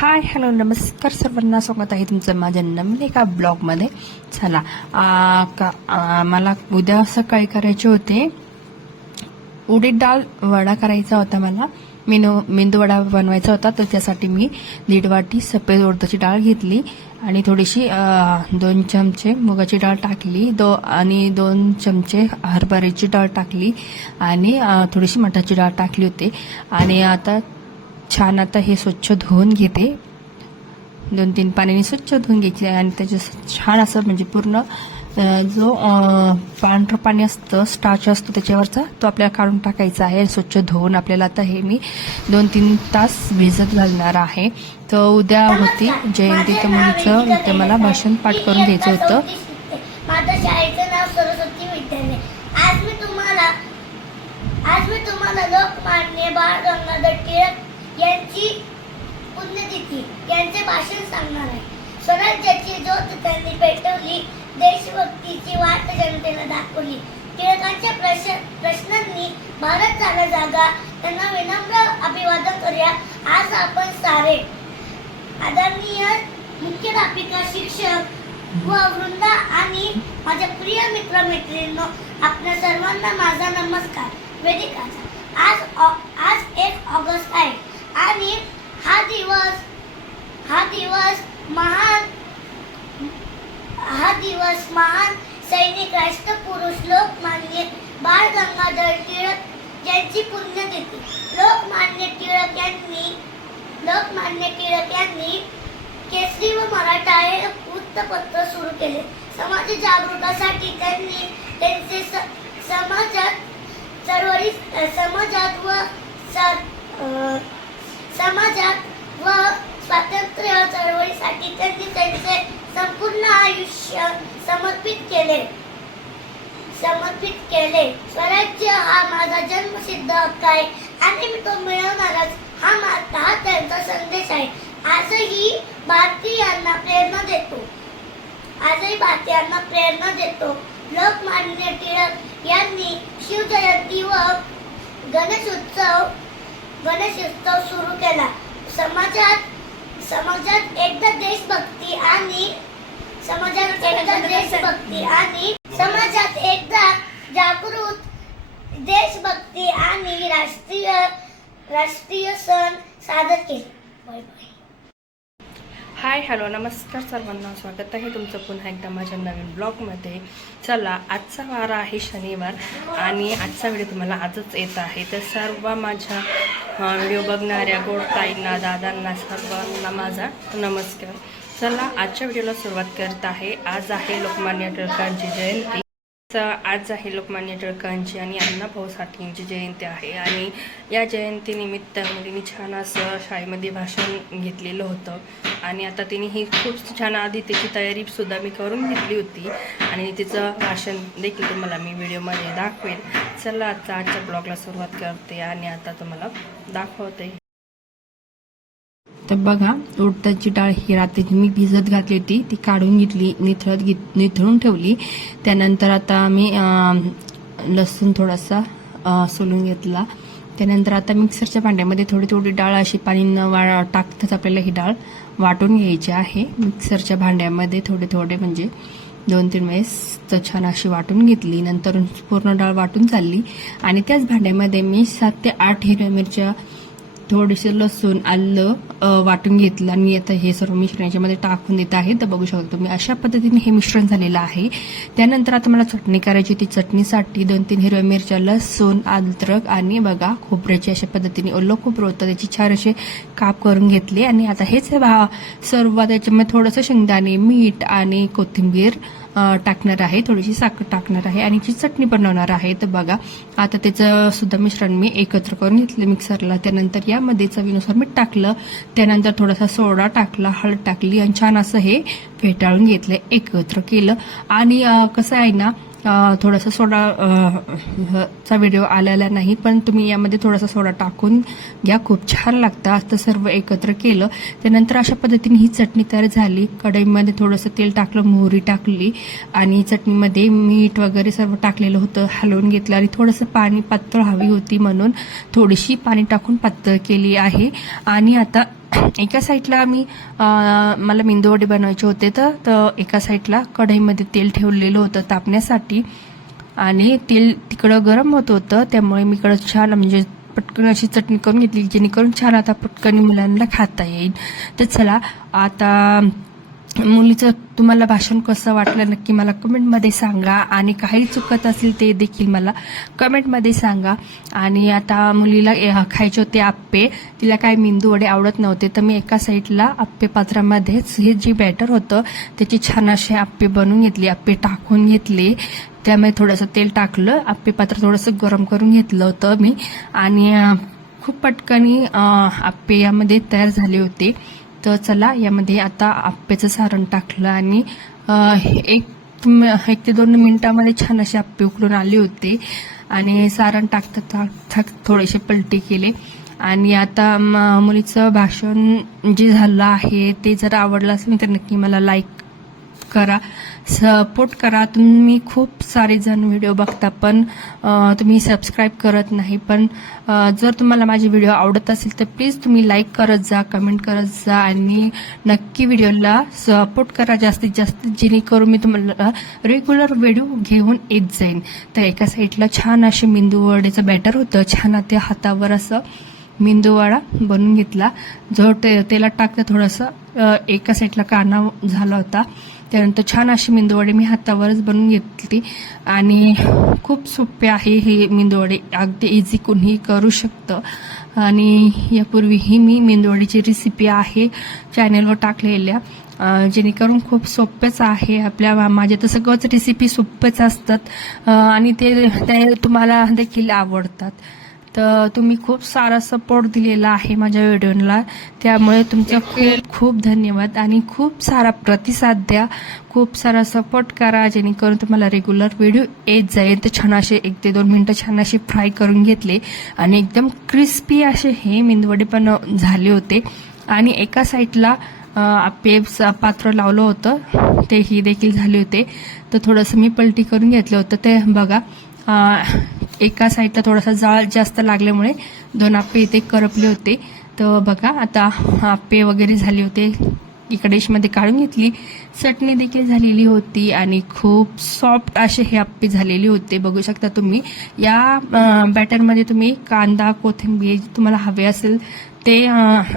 Hi hello नमस्कार सर्वांना, स्वागत आहे तुमचं माझ्या नवीन एका ब्लॉगमध्ये. चला मला उद्या सकाळी करायचे होते उडीद डाळ वडा करायचा होता. मला मेंदू वडा बनवायचा होता, तर त्यासाठी मी 1.5 वाटी सफेद उडदाची डाळ घेतली आणि थोडीशी 2 चमचे मुगाची डाळ टाकली आणि 2 चमचे हरभऱ्याची डाळ टाकली आणि थोडीशी मटाची डाळ टाकली होती. आणि आता हे स्वच्छ धुवून घेते. 2-3 पाण्याने स्वच्छ धुवून घेतले आणि त्याचे छान असं म्हणजे पूर्ण जो पांढरं पाणी असतं, स्टार्च असतो त्याच्यावरचा, तो आपल्याला काढून टाकायचा आहे स्वच्छ धुवून. आपल्याला आता हे मी 2-3 तास भिजत घालणार आहे. तर उद्या होती जयंती, तर मुलीचं ते मला भाषण पाठ करून द्यायचं होतं. माझ्या शाळेचं नाव सरस्वती विद्यालय. आज मी तुम्हाला लोकमान्य बाळ गंगाधर टिळक यांची पुण्यतिथी यांचे भाषण सांगणार आहे. स्वराज्याची ज्योत त्यांनी पेटवली, देशभक्तीची वाट जनतेला दाखवली. टिळकांच्या प्रश्नांनी भारत झाला जागा, त्यांना विनम्र अभिवादन करूया आज आपण सारे. आदरणीय मुख्याध्यापिका, शिक्षक व वृंद आणि माझ्या प्रिय मित्रमैत्रिणींनो, आपल्या सर्वांना माझा नमस्कार. वेदिकाचा आज 1 ऑगस्ट आहे आणि हा दिवस महान सैनिक, राष्ट्रपुरुष लोकमान्य बाळ गंगाधर टिळक यांची पुण्यतिथी. लोकमान्य टिळक यांनी केसरी व मराठा हे वृत्तपत्र सुरू केले. समाज जागृतीसाठी त्यांनी त्यांचे समाजात व स्वातंत्र्य चळवळीसाठी त्यांनी त्यांचे संपूर्ण आयुष्य समर्पित केले. स्वराज्य हा माझा जन्मसिद्ध हक्क आहे आणि मी तो मिळवणारच, हा त्यांचा संदेश आहे. आजही भारतीयांना प्रेरणा देतो. लोकमान्य टिळक यांनी शिवजयंती व गणेशोत्सव सुरू केला. समाजात एकदा देशभक्ती आणि समाजात एकदा जागृत देशभक्ती आणि राष्ट्रीय सण साजरे केले. Bye bye. हाय हॅलो नमस्कार सर्वांना, स्वागत आहे तुमचं पुन्हा एकदा माझ्या नवीन ब्लॉगमध्ये. चला, आजचा वार आहे शनिवार आणि आजचा व्हिडिओ तुम्हाला आजच येत आहे. तर सर्व माझ्या व्हिडिओ बघणाऱ्या गोड ताईंना, दादांना, सर्वांना माझा नमस्कार. चला, आजच्या व्हिडिओला सुरुवात करत आहे. आज आहे लोकमान्य टिळकांची जयंती. आज आहे लोकमान्य टिळकांची आणि अण्णाभाऊ साठेंची जयंती आहे. आणि या जयंतीनिमित्त मुलींनी छान असं शाळेमध्ये भाषण घेतलेलं होतं आणि आता तिने ही खूप छान आधी त्याची तयारीसुद्धा मी करून घेतली होती आणि तिचं भाषण देखील तुम्हाला मी व्हिडिओमध्ये दाखवेल. चला, आजच्या ब्लॉगला सुरुवात करते आणि आता तुम्हाला दाखवते. तर बघा, उडदाची डाळ ही रात्री मी भिजत घातली होती, ती काढून घेतली, निथळून ठेवली. त्यानंतर आता मी लसूण थोडासा सोलून घेतला. त्यानंतर आता मिक्सरच्या भांड्यामध्ये थोडी डाळ अशी पाणी न टाकताच आपल्याला ही डाळ वाटून घ्यायची आहे. मिक्सरच्या भांड्यामध्ये थोडे म्हणजे 2-3 वेळेस तर छान अशी वाटून घेतली. नंतर पूर्ण डाळ वाटून चालली आणि त्याच भांड्यामध्ये मी 7 ते 8 हिरव्या मिरच्या, थोडेसे लसूण, आलं वाटून घेतलं आणि आता हे सर्व मिश्रण याच्यामध्ये टाकून देत आहे. तर बघू शकतो तुम्ही, अशा पद्धतीने हे मिश्रण झालेलं आहे. त्यानंतर आता मला चटणी करायची. ती चटणीसाठी 2-3 हिरव्या मिरच्या, लसूण, अद्रक आणि बघा खोबऱ्याची अशा पद्धतीने ओलं खोबरं होतं, त्याची छान असे काप करून घेतले. आणि आता हेच सर्व त्याच्यामध्ये थोडंसं शेंगदाणे, मीठ आणि कोथिंबीर टाकणार आहे, थोडीशी साखर टाकणार आहे आणि चटणी बनवणार आहे. तर बघा, आता त्याचं सुद्धा मिश्रण मी एकत्र करून घेतलं मिक्सरला. त्यानंतर यामध्ये चवीनुसार मीठ टाकलं, त्यानंतर थोडासा सोडा टाकला, हळद टाकली आणि छान असं हे फेटाळून घेतलं, एकत्र केलं. आणि कसं आहे ना, थोडासा सोडा चा व्हिडिओ आलेला नाही, पण तुम्ही यामध्ये थोडासा सोडा टाकून घ्या, खूप छान लागतं. असं सर्व एकत्र केलं. त्यानंतर अशा पद्धतीने ही चटणी तयार झाली. कढईमध्ये थोडंसं तेल टाकलं, मोहरी टाकली आणि चटणीमध्ये मीठ वगैरे सर्व टाकलेलं होतं, हलवून घेतलं आणि थोडंसं पाणी पातळ हवी होती म्हणून थोडीशी पाणी टाकून पातळ केली आहे. आणि आता एका साईडला मी मला मेंदूवडे बनवायचे होते तर एका साईडला कढईमध्ये तेल ठेवलेलं होतं तापण्यासाठी आणि तेल तिकडं गरम होत होतं, त्यामुळे मी इकडं छान म्हणजे पटकन अशी चटणी करून घेतली जेणेकरून छान आता पटकन मुलांना खाता येईल. तर चला आता मुलीचं तुम्हाला भाषण कसं वाटलं नक्की मला कमेंटमध्ये सांगा आणि काही चुकत असेल ते देखील मला कमेंटमध्ये सांगा. आणि आता मुलीला खायचे होते आप्पे, तिला काय मेंदू वडे आवडत नव्हते तर मी एका साईडला आप्पे पात्रामध्येच हे जे बॅटर होतं त्याची छान असे आप्पे बनवून घेतले, आप्पे टाकून घेतले, त्यामुळे थोडंसं तेल टाकलं, आप्पे पात्र थोडंसं गरम करून घेतलं होतं मी आणि खूप पटकनी आप्पे यामध्ये तयार झाले होते. तर चला यामध्ये आता आप्पेचं सारण टाकलं आणि 1 ते 2 मिनिटांमध्ये छान असे आप्पे उकळून आले होते आणि सारण टाकता थोडेसे पलटी केले. आणि आता मुलीचं भाषण जे झालं आहे ते जर आवडलं असेल तर नक्की मला लाईक करा, सपोर्ट करा. तुम्ही खूप सारे जण व्हिडिओ बघता पण तुम्ही सबस्क्राईब करत नाही, पण जर तुम्हाला माझे व्हिडिओ आवडत असेल तर प्लीज तुम्ही लाईक करत जा, कमेंट करत जा आणि नक्की व्हिडिओला सपोर्ट करा जास्तीत जास्त, जेणेकरून मी तुम्हाला रेग्युलर व्हिडिओ घेऊन येत जाईन. तर एका साईडला छान असे मेंदू वड्याचं बॅटर होतं, छान ते हातावर असं मेंदूवडा बनवून घेतला. जो तेलात टाकता थोडंसं एका साईडला काना झाला होता, त्यानंतर छान अशी मेंदूवडे मी हातावरच बनवून घेतली आणि खूप सोपे आहे हे मेंदूवडे, अगदी इझी कोणीही करू शकतं. आणि यापूर्वीही मी मेंदूवडीची रेसिपी आहे चॅनलवर टाकलेल्या, जेणेकरून खूप सोपेच आहे. माझ्या तर सगळंच रेसिपी सोपेच असतात आणि ते तुम्हाला देखील आवडतात. तर तुम्ही खूप सारा सपोर्ट दिलेला आहे माझ्या व्हिडिओला, त्यामुळे तुमचा खूप खूप धन्यवाद आणि खूप सारा प्रतिसाद द्या, खूप सारा सपोर्ट करा, जेणेकरून तुम्हाला रेग्युलर व्हिडिओ येत जाईल. तर छान असे 1 ते 2 मिनिटं छान असे फ्राय करून घेतले आणि एकदम क्रिस्पी असे हे मेंदूवडे पण झाले होते. आणि एका साईडला आप्पे पात्र लावलं होतं तेही देखील झाले होते. तर थोडंसं मी पलटी करून घेतलं होतं, ते बघा एका साईडला थोडासा जाळ जास्त लागल्यामुळे 2 आप्पे इथे करपले होते. तर बघा आता आप्पे वगैरे झाले होते, इकडे डिशमध्ये काढून घेतली, चटणी देखील झालेली होती आणि खूप सॉफ्ट असे हे आप्पे झालेले होते. बघू शकता तुम्ही या बॅटरमध्ये तुम्ही कांदा, कोथिंबीर तुम्हाला हवे असेल ते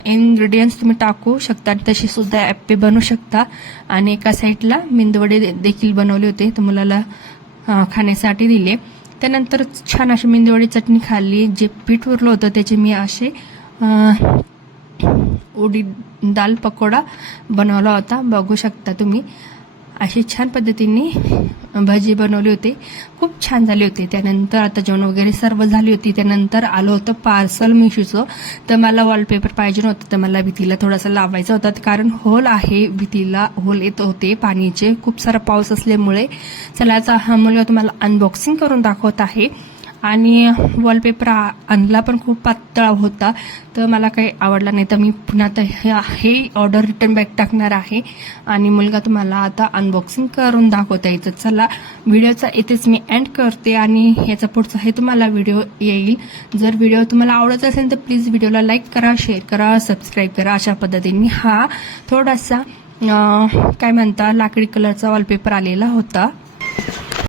इन्ग्रेडियंट्स तुम्ही टाकू शकता आणि तसे सुद्धा आप्पे बनवू शकता. आणि एका साईडला मेंदूवडे देखील बनवले होते, तर मुलाला खाण्यासाठी दिले. त्यानंतर छान अशी मेंदूवडी चटणी खाल्ली. जे पीठ उरलं होतं त्याचे मी असे उडीद दाल पकोडा बनवला होता, बघू शकता तुम्ही. अशी छान पद्धतीने भजी बनवली होते, खूप छान झाले होते. त्यानंतर आता जेवण वगैरे सर्व झाली होती. त्यानंतर आलं होतं पार्सल मिशूचं. तर मला वॉलपेपर पाहिजे नव्हतं, तर मला भीतीला थोडासा लावायचा होता, कारण होल आहे, भीतीला होल येत होते पाणीचे, खूप सारा पाऊस असल्यामुळे. चला आता हा मुलगा तुम्हाला अनबॉक्सिंग करून दाखवत आहे. आणि वॉलपेपर आणला पण खूप पातळ होता, तर मला काही आवडला नाही, तर मी पुन्हा आता हे ऑर्डर रिटर्न बॅक टाकणार आहे आणि मुलगा तुम्हाला आता अनबॉक्सिंग करून दाखवता येतं. चला व्हिडिओचा इथेच मी एंड करते आणि ह्याचा पुढचा हे तुम्हाला व्हिडिओ येईल. जर व्हिडिओ तुम्हाला आवडत असेल तर प्लीज व्हिडिओला लाईक करा, शेअर करा, सबस्क्राईब करा. अशा पद्धतीने हा थोडासा काय म्हणता लाकडी कलरचा वॉलपेपर आलेला होता.